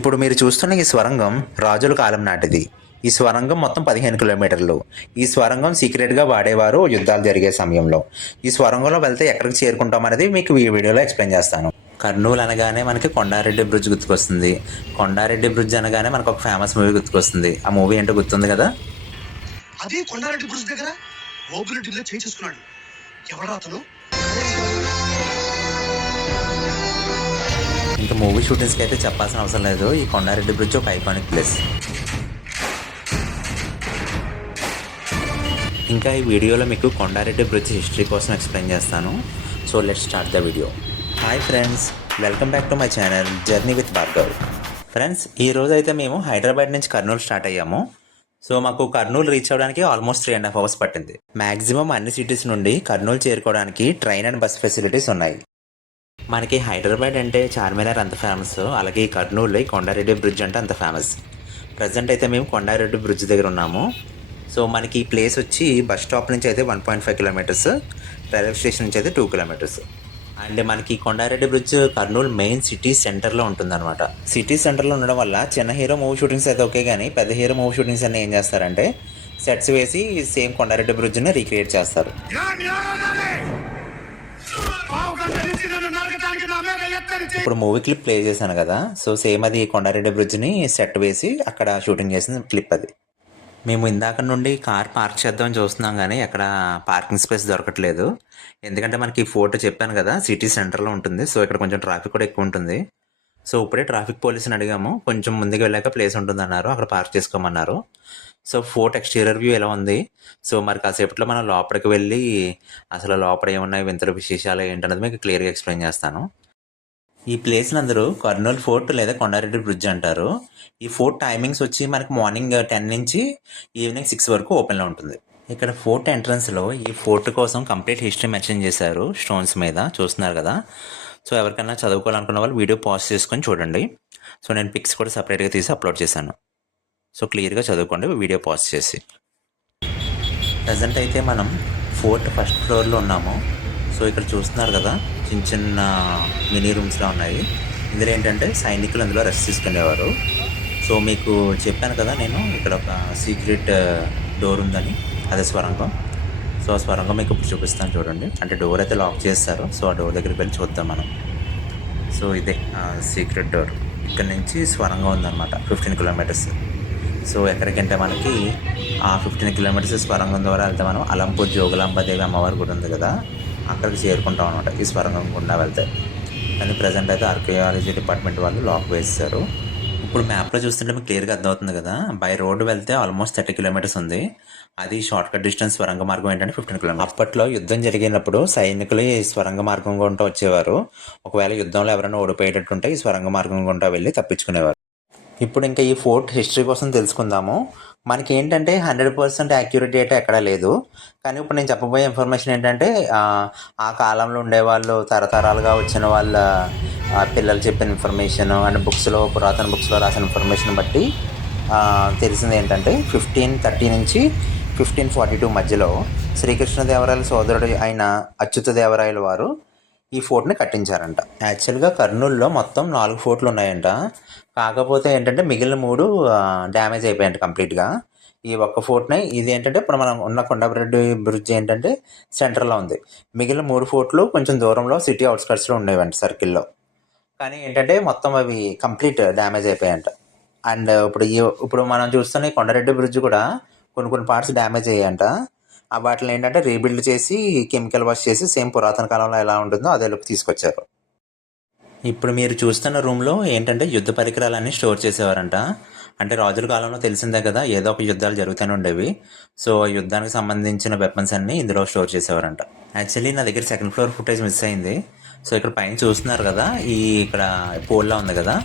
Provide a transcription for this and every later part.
ఇప్పుడు మీరు చూస్తున్న ఈ స్వరంగం రాజుల కాలం నాటిది. ఈ స్వరంగం మొత్తం 15 కిలోమీటర్లు. ఈ స్వరంగం సీక్రెట్‌గా వాడేవారు యుద్ధాలు జరిగే సమయంలో. ఈ స్వరంగంలో వెళ్తే ఎక్కడికి చేరుకుంటామనేది మీకు ఈ వీడియోలో ఎక్స్‌ప్లెయిన్ చేస్తాను. కర్నూలు అనగానే మనకి కొండారెడ్డి బ్రిడ్జ్ గుర్తుకొస్తుంది. కొండారెడ్డి బ్రిడ్జ్ అనగానే మనకు ఒక ఫేమస్ మూవీ గుర్తుకొస్తుంది. ఆ మూవీ ఏంటో గుర్తుంది కదా? అదే కొండారెడ్డి బ్రిడ్జ్ దగ్గర ఓబులెడ్డిలో చేసుకున్నాడు. ఎవరా అతను? ఇంకా మూవీ షూటింగ్స్‌కి అయితే చెప్పాల్సిన అవసరం లేదు. ఈ కొండారెడ్డి బ్రిడ్జ్ ఒక ఐకానిక్ ప్లేస్. ఇంకా ఈ వీడియోలో మీకు కొండారెడ్డి బ్రిడ్జ్ హిస్టరీ కోసం ఎక్స్‌ప్లెయిన్ చేస్తాను. So let's start the video. Hi friends, welcome back to my channel journey with Bhargav. Friends, ఈరోజు అయితే మేము హైదరాబాద్ నుంచి కర్నూలు స్టార్ట్ అయ్యాము. సో మాకు కర్నూలు రీచ్ అవ్వడానికి ఆల్మోస్ట్ 3.5 అవర్స్ పట్టింది. మ్యాక్సిమం అన్ని సిటీస్ నుండి కర్నూలు చేరుకోవడానికి ట్రైన్ అండ్ బస్ ఫెసిలిటీస్ ఉన్నాయి. మనకి హైదరాబాద్ అంటే చార్మినార్ అంత ఫేమస్, అలాగే ఈ కర్నూలులో ఈ కొండారెడ్డి బ్రిడ్జ్ అంటే అంత ఫేమస్. ప్రజెంట్ అయితే మేము కొండారెడ్డి బ్రిడ్జ్ దగ్గర ఉన్నాము. సో మనకి ఈ ప్లేస్ వచ్చి బస్ స్టాప్ నుంచి అయితే 1.5 కిలోమీటర్స్, రైల్వే స్టేషన్ నుంచి అయితే 2 కిలోమీటర్స్. అండ్ మనకి Kondareddy bridge Kurnool main city సెంటర్లో ఉంటుందన్నమాట. సిటీ సెంటర్లో ఉండడం వల్ల చిన్న హీరో మూవీ షూటింగ్స్ అయితే ఓకే, కానీ పెద్ద హీరో మూవీ షూటింగ్స్ అన్నీ ఏం చేస్తారంటే సెట్స్ వేసి సేమ్ కొండారెడ్డి బ్రిడ్జ్ని రీక్రియేట్ చేస్తారు. ఇప్పుడు మూవీ క్లిప్ ప్లే చేశాను కదా, సో సేమ్ అది కొండారెడ్డి బ్రిడ్జ్ని సెట్ వేసి అక్కడ షూటింగ్ చేసిన క్లిప్ అది. మేము ఇందాక నుండి కార్ పార్క్ చేద్దామని చూస్తున్నాం, కానీ అక్కడ పార్కింగ్ స్పేస్ దొరకట్లేదు. ఎందుకంటే మనకి ఫోటో చెప్పాను కదా, సిటీ సెంటర్లో ఉంటుంది. సో ఇక్కడ కొంచెం ట్రాఫిక్ కూడా ఎక్కువ ఉంటుంది. సో ఇప్పుడే ట్రాఫిక్ పోలీసుని అడిగాము, కొంచెం ముందుకు వెళ్ళాక ప్లేస్ ఉంటుంది అన్నారు, అక్కడ పార్క్ చేసుకోమన్నారు. సో ఫోర్ట్ ఎక్స్టీరియర్ వ్యూ ఎలా ఉంది. సో మరి కాసేపట్లో మనం లోపలికి వెళ్ళి అసలు లోపల ఏమున్నాయి, వింతల విశేషాలు ఏంటన్నది మీకు క్లియర్గా ఎక్స్ప్లెయిన్ చేస్తాను. ఈ ప్లేస్ని అందరూ కర్నూలు ఫోర్ట్ లేదా కొండారెడ్డి బ్రిడ్జ్ అంటారు. ఈ ఫోర్ట్ టైమింగ్స్ వచ్చి మనకి మార్నింగ్ 10 నుంచి ఈవినింగ్ 6 వరకు ఓపెన్లో ఉంటుంది. ఇక్కడ ఫోర్ట్ ఎంట్రన్స్లో ఈ ఫోర్ట్ కోసం కంప్లీట్ హిస్టరీ మెన్షన్ చేశారు స్టోన్స్ మీద, చూస్తున్నారు కదా. సో ఎవరికైనా చదువుకోవాలనుకున్న వాళ్ళు వీడియో పాజ్ చేసుకొని చూడండి. సో నేను పిక్స్ కూడా సపరేట్గా తీసి అప్లోడ్ చేశాను. సో క్లియర్గా చదువుకోండి వీడియో పాజ్ చేసి. ప్రజెంట్ అయితే మనం ఫోర్ట్ ఫస్ట్ ఫ్లోర్లో ఉన్నాము. సో ఇక్కడ చూస్తున్నారు కదా, చిన్న చిన్న మినీ రూమ్స్లా ఉన్నాయి. ఇందులో ఏంటంటే సైనికులు అందులో రెస్ట్ తీసుకునేవారు. సో మీకు చెప్పాను కదా నేను, ఇక్కడ ఒక సీక్రెట్ డోర్ ఉందని, అదే స్వరంగం. సో ఆ స్వరంగం మీకు ఇప్పుడు చూపిస్తాను చూడండి. అంటే డోర్ అయితే లాక్ చేస్తారు. సో ఆ డోర్ దగ్గరికి వెళ్ళి చూద్దాం మనం. సో ఇదే సీక్రెట్ డోర్. ఇక్కడ నుంచి స్వరంగం ఉందన్నమాట, 15 కిలోమీటర్స్. సో ఎక్కడికంటే మనకి ఆ 15 కిలోమీటర్స్ స్వరంగం ద్వారా వెళ్తే మనం అలంపూర్ జోగులాంబదేవి అమ్మవారి గుడి ఉంది కదా, అక్కడికి చేరుకుంటాం అనమాట ఈ స్వరంగం గుండా వెళ్తే. కానీ ప్రజెంట్ అయితే ఆర్కియాలజీ డిపార్ట్మెంట్ వాళ్ళు లాక్ వేస్తారు. ఇప్పుడు మ్యాప్లో చూస్తుంటే మీకు క్లియర్గా అర్థమవుతుంది కదా, బై రోడ్డు వెళ్తే ఆల్మోస్ట్ 30 కిలోమీటర్స్ ఉంది. అది షార్ట్ కట్ డిస్టెన్స్. స్వరంగ మార్గం ఏంటంటే 15 కిలోమీటర్స్. అప్పట్లో యుద్ధం జరిగినప్పుడు సైనికులు ఈ స్వరంగ మార్గం గుండా వచ్చేవారు. ఒకవేళ యుద్ధంలో ఎవరైనా ఓడిపోయేటట్టుంటే ఈ స్వరంగ మార్గం గుండా వెళ్ళి తప్పించుకునేవారు. ఇప్పుడు ఇంకా ఈ ఫోర్ట్ హిస్టరీ కోసం తెలుసుకుందాము. మనకి ఏంటంటే 100% యాక్యురేట్ డేటా ఎక్కడా లేదు. కానీ ఇప్పుడు నేను చెప్పబోయే ఇన్ఫర్మేషన్ ఏంటంటే ఆ కాలంలో ఉండేవాళ్ళు, తరతరాలుగా వచ్చిన వాళ్ళ పిల్లలు చెప్పిన ఇన్ఫర్మేషన్ అండ్ బుక్స్లో, పురాతన బుక్స్లో రాసిన ఇన్ఫర్మేషన్ బట్టి తెలిసింది ఏంటంటే 1530 నుంచి 1542 మధ్యలో శ్రీకృష్ణదేవరాయల సోదరుడు అయిన అచ్యుతదేవరాయల వారు ఈ ఫోర్ట్ని కట్టించారంట. యాక్చువల్గా కర్నూలులో మొత్తం 4 ఫోర్ట్లు ఉన్నాయంట. కాకపోతే ఏంటంటే మిగిలిన 3 డ్యామేజ్ అయిపోయాయంట కంప్లీట్గా. ఈ ఒక్క ఫోర్ట్ని, ఇది ఏంటంటే ఇప్పుడు మనం ఉన్న కొండారెడ్డి బ్రిడ్జ్ ఏంటంటే సెంటర్లో ఉంది. మిగిలిన 3 ఫోర్ట్లు కొంచెం దూరంలో సిటీ అవుట్స్కట్స్లో ఉండేవంట, సర్కిల్లో. కానీ ఏంటంటే మొత్తం అవి కంప్లీట్ డ్యామేజ్ అయిపోయాయంట. అండ్ ఇప్పుడు మనం చూస్తున్న ఈ కొండారెడ్డి బ్రిడ్జ్ కూడా కొన్ని పార్ట్స్ డ్యామేజ్ అయ్యాయంట. ఆ వాటిని ఏంటంటే రీబిల్డ్ చేసి కెమికల్ వాష్ చేసి సేమ్ పురాతన కాలంలో ఎలా ఉంటుందో అదే లుక్ తీసుకొచ్చారు. ఇప్పుడు మీరు చూస్తున్న రూమ్లో ఏంటంటే యుద్ధ పరికరాలన్నీ స్టోర్ చేసేవారంట. అంటే రాజుల కాలంలో తెలిసిందే కదా, ఏదో ఒక యుద్ధాలు జరుగుతూనే ఉండేవి. సో యుద్ధానికి సంబంధించిన వెపన్స్ అన్నీ ఇందులో స్టోర్ చేసేవారంట. యాక్చువల్లీ నా దగ్గర సెకండ్ ఫ్లోర్ ఫుటేజ్ మిస్ అయింది. సో ఇక్కడ పైన చూస్తున్నారు కదా, ఇక్కడ పోల్లా ఉంది కదా,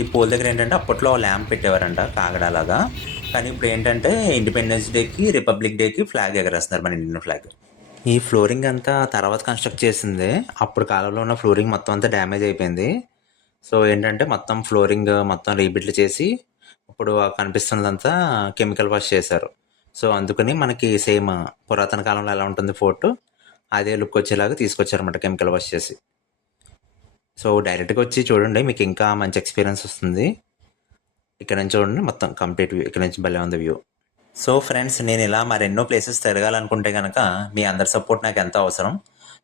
ఈ పోల్ దగ్గర ఏంటంటే అప్పట్లో ల్యాంప్ పెట్టేవారంట కాగడాలాగా. కానీ ఇప్పుడు ఏంటంటే ఇండిపెండెన్స్ డేకి, రిపబ్లిక్ డేకి ఫ్లాగ్ ఎగరేస్తున్నారు, మన ఇండియన్ ఫ్లాగ్. ఈ ఫ్లోరింగ్ అంతా తర్వాత కన్స్ట్రక్ట్ చేసింది. అప్పుడు కాలంలో ఉన్న ఫ్లోరింగ్ మొత్తం అంతా డ్యామేజ్ అయిపోయింది. సో ఏంటంటే మొత్తం ఫ్లోరింగ్ మొత్తం రీబిల్డ్ చేసి ఇప్పుడు కనిపిస్తున్నదంతా కెమికల్ వాష్ చేశారు. సో అందుకని మనకి సేమ్ పురాతన కాలంలో ఎలా ఉంటుంది ఫోర్ట్, అదే లుక్ వచ్చేలాగా తీసుకొచ్చారన్నమాట కెమికల్ వాష్ చేసి. సో డైరెక్ట్గా వచ్చి చూడండి, మీకు ఇంకా మంచి ఎక్స్పీరియన్స్ వస్తుంది. ఇక్కడ నుంచి చూడండి మొత్తం కంప్లీట్ వ్యూ. ఇక్కడ నుంచి భలే ఉంది వ్యూ. సో ఫ్రెండ్స్, నేను ఇలా మరెన్నో ప్లేసెస్ తిరగాలనుకుంటే కనుక మీ అందరి సపోర్ట్ నాకు ఎంతో అవసరం.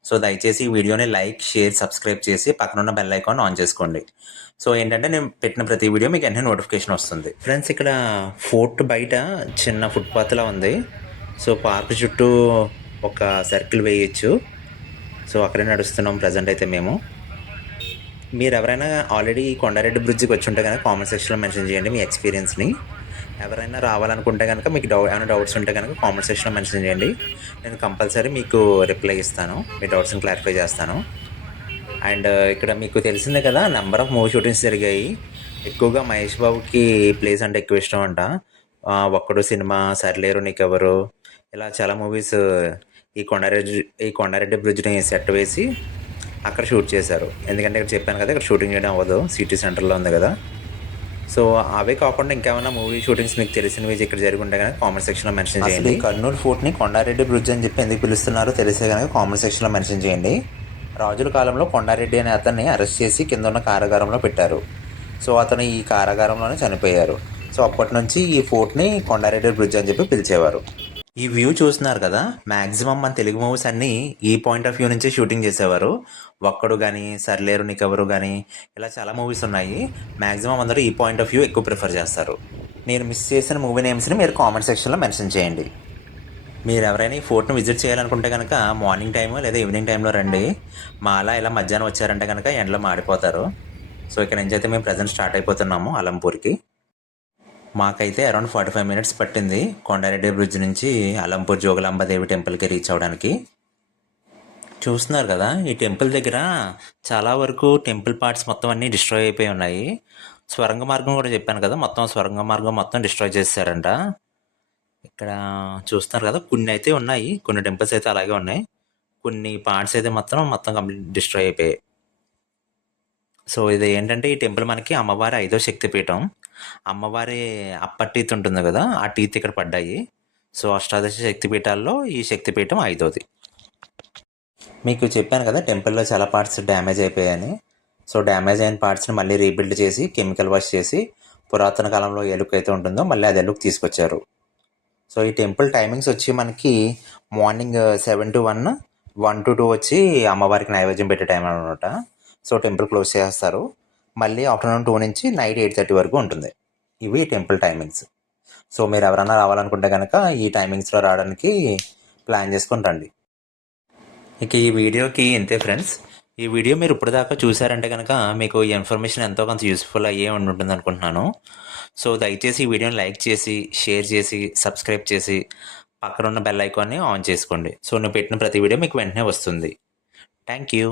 సో దయచేసి ఈ వీడియోని లైక్, షేర్, సబ్స్క్రైబ్ చేసి పక్కనున్న బెల్ ఐకాన్ ఆన్ చేసుకోండి. సో ఏంటంటే నేను పెట్టిన ప్రతి వీడియో మీకు వెంటనే నోటిఫికేషన్ వస్తుంది. ఫ్రెండ్స్, ఇక్కడ ఫోర్ట్ బయట చిన్న ఫుట్పాత్లా ఉంది. సో పార్క్ చుట్టూ ఒక సర్కిల్ వేయచ్చు. సో అక్కడే నడుస్తున్నాం ప్రజెంట్ అయితే మేము. మీరు ఎవరైనా ఆల్రెడీ కొండారెడ్డి బ్రిడ్జ్కి వచ్చి ఉంటే కనుక కామెంట్ సెక్షన్లో మెన్షన్ చేయండి మీ ఎక్స్పీరియన్స్ని. ఎవరైనా రావాలనుకుంటే కనుక మీకు ఏమైనా డౌట్స్ ఉంటే కనుక కామెంట్ సెక్షన్లో మెన్షన్ చేయండి. నేను కంపల్సరీ మీకు రిప్లై ఇస్తాను, మీ డౌట్స్ని క్లారిఫై చేస్తాను. అండ్ ఇక్కడ మీకు తెలిసిందే కదా, నెంబర్ ఆఫ్ మూవీ షూటింగ్స్ జరిగాయి. ఎక్కువగా మహేష్ బాబుకి ప్లేస్ అంటే ఎక్కువ ఇష్టం అంట. ఒక్కడు సినిమా, సర్లేరు నీకెవరు, ఇలా చాలా మూవీస్ ఈ కొండారెడ్డి బ్రిడ్జ్ని సెట్ వేసి అక్కడ షూట్ చేశారు. ఎందుకంటే ఇక్కడ చెప్పాను కదా, ఇక్కడ షూటింగ్ చేయడం అవ్వదు, సిటీ సెంటర్లో ఉంది కదా. సో అవే కాకుండా ఇంకేమైనా మూవీ షూటింగ్స్ మీకు తెలిసినవి ఇక్కడ జరిగి ఉంటే కనుక కామెంట్ సెక్షన్లో మెన్షన్ చేయండి. కర్నూలు ఫోర్ట్ని కొండారెడ్డి బ్రిడ్జ్ అని చెప్పి ఎందుకు పిలుస్తున్నారో తెలిసే కనుక కామెంట్ సెక్షన్లో మెన్షన్ చేయండి. రాజుల కాలంలో కొండారెడ్డి అనే అతన్ని అరెస్ట్ చేసి కింద ఉన్న కారాగారంలో పెట్టారు. సో అతను ఈ కారాగారంలోనే చనిపోయారు. సో అప్పటి నుంచి ఈ ఫోర్ట్ని కొండారెడ్డి బ్రిడ్జ్ అని చెప్పి పిలిచేవారు. ఈ వ్యూ చూస్తున్నారు కదా, మ్యాక్సిమం మన తెలుగు మూవీస్ అన్నీ ఈ పాయింట్ ఆఫ్ వ్యూ నుంచి షూటింగ్ చేసేవారు. ఒక్కడు కానీ, సర్లేరు నీకెవరు కానీ, ఇలా చాలా మూవీస్ ఉన్నాయి. మ్యాక్సిమం అందరూ ఈ పాయింట్ ఆఫ్ వ్యూ ఎక్కువ ప్రిఫర్ చేస్తారు. నేను మిస్ చేసిన మూవీ నేమ్స్ని మీరు కామెంట్ సెక్షన్లో మెన్షన్ చేయండి. మీరు ఎవరైనా ఈ ఫోర్ట్ని విజిట్ చేయాలనుకుంటే కనుక మార్నింగ్ టైము లేదా ఈవినింగ్ టైంలో రండి. మాలా ఇలా మధ్యాహ్నం వచ్చారంటే కనుక ఎండలో మాడిపోతారు. సో ఇక్కడ నుంచి అయితే మేము ప్రజెంట్ స్టార్ట్ అయిపోతున్నాము అలంపూర్కి. మాకైతే అరౌండ్ 45 మినిట్స్ పట్టింది కొండారెడ్డి బ్రిడ్జ్ నుంచి అలంపూర్ జోగులాంబదేవి టెంపుల్కి రీచ్ అవ్వడానికి. చూస్తున్నారు కదా, ఈ టెంపుల్ దగ్గర చాలా వరకు టెంపుల్ పార్ట్స్ మొత్తం అన్నీ డిస్ట్రాయ్ అయిపోయి ఉన్నాయి. స్వరంగ మార్గం కూడా చెప్పాను కదా, మొత్తం స్వరంగ మార్గం మొత్తం డిస్ట్రాయ్ చేశారంట. ఇక్కడ చూస్తున్నారు కదా, కొన్ని అయితే ఉన్నాయి, కొన్ని టెంపుల్స్ అయితే అలాగే ఉన్నాయి, కొన్ని పార్ట్స్ అయితే మొత్తం కంప్లీట్ డిస్ట్రాయ్ అయిపోయాయి. సో ఇది ఏంటంటే, ఈ టెంపుల్ మనకి అమ్మవారి 5వ శక్తిపీఠం. అమ్మవారి అప్పర్ టీత్ ఉంటుంది కదా, ఆ టీత్ ఇక్కడ పడ్డాయి. సో అష్టాదశ శక్తిపీఠాల్లో ఈ శక్తిపీఠం 5వది. మీకు చెప్పాను కదా, టెంపుల్లో చాలా పార్ట్స్ డ్యామేజ్ అయిపోయాయని. సో డ్యామేజ్ అయిన పార్ట్స్ని మళ్ళీ రీబిల్డ్ చేసి కెమికల్ వాష్ చేసి పురాతన కాలంలో ఏ లుక్ అయితే ఉంటుందో మళ్ళీ అదే లుక్ తీసుకొచ్చారు. సో ఈ టెంపుల్ టైమింగ్స్ వచ్చి మనకి మార్నింగ్ 7 to 1, 1 to 2 వచ్చి అమ్మవారికి నైవేద్యం పెట్టే టైం అనమాట. సో టెంపుల్ క్లోజ్ చేస్తారు. మళ్ళీ ఆఫ్టర్నూన్ 2 నుంచి నైట్ 8:30 వరకు ఉంటుంది. ఇవి టెంపుల్ టైమింగ్స్. సో మీరు ఎవరైనా రావాలనుకుంటే కనుక ఈ టైమింగ్స్లో రావడానికి ప్లాన్ చేసుకొని రండి. ఇక ఈ వీడియోకి ఇంతే ఫ్రెండ్స్. ఈ వీడియో మీరు ఇప్పుడు దాకా చూసారంటే కనుక మీకు ఈ ఇన్ఫర్మేషన్ ఎంతో కొంత యూస్ఫుల్ అయ్యే ఉంటుంది అనుకుంటున్నాను. సో దయచేసి ఈ వీడియోని లైక్ చేసి, షేర్ చేసి, సబ్స్క్రైబ్ చేసి పక్కన ఉన్న బెల్ ఐకాన్ని ఆన్ చేసుకోండి. సో నేను పెట్టిన ప్రతి వీడియో మీకు వెంటనే వస్తుంది. Thank you.